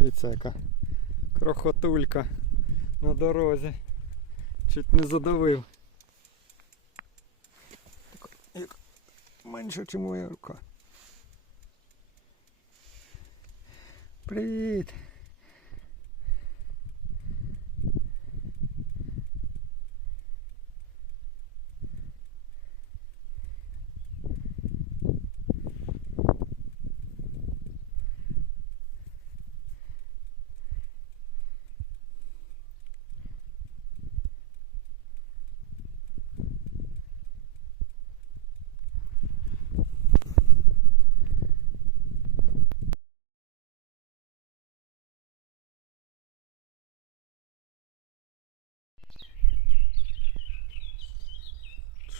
Дивіться, яка крохотулька на дорозі. Чуть не задавив. Як менше, ніж моя рука. Привіт!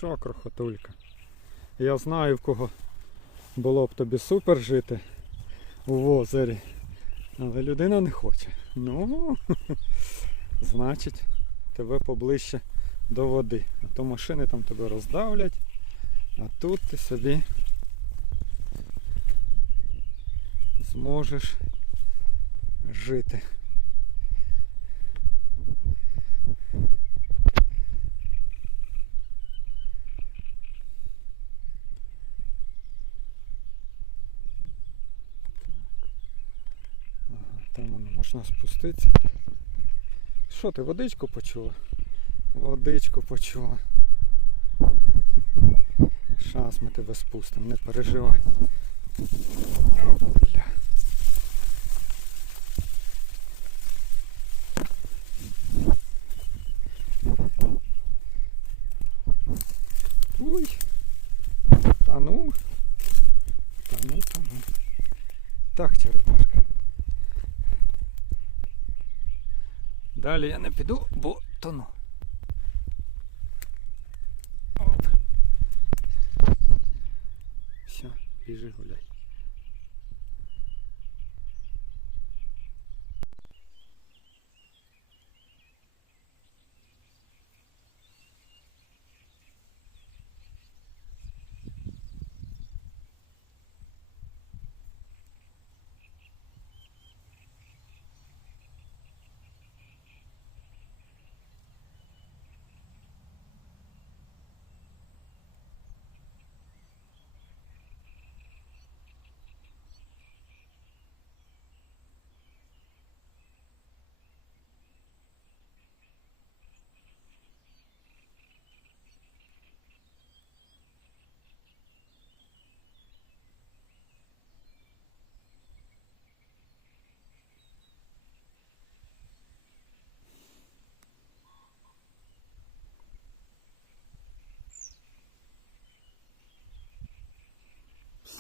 Що, крохотулька? Я знаю, в кого було б тобі супер жити у озері. Але людина не хоче. Ну, значить, тебе поближче до води. А то машини там тебе роздавлять, а тут ти собі зможеш жити. Воно можна спуститися. Що ти, водичку почула? Водичку почула. Шанс ми тебе спустимо, не переживай. Бля. Ой. Та ну. Та ну, та ну. Так, черепашка. Далі я не піду, бо тону. Оп. Все, біжи гуляй.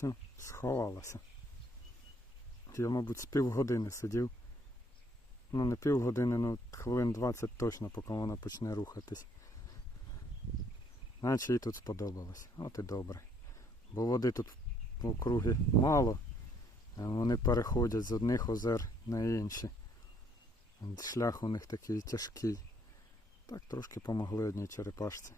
Все, сховалася. Я, мабуть, з півгодини сидів. Ну не півгодини, ну хвилин 20 точно, поки вона почне рухатись. Наче їй тут сподобалось. От і добре. Бо води тут в округі мало, вони переходять з одних озер на інші. Шлях у них такий тяжкий. Так трошки помогли одній черепашці.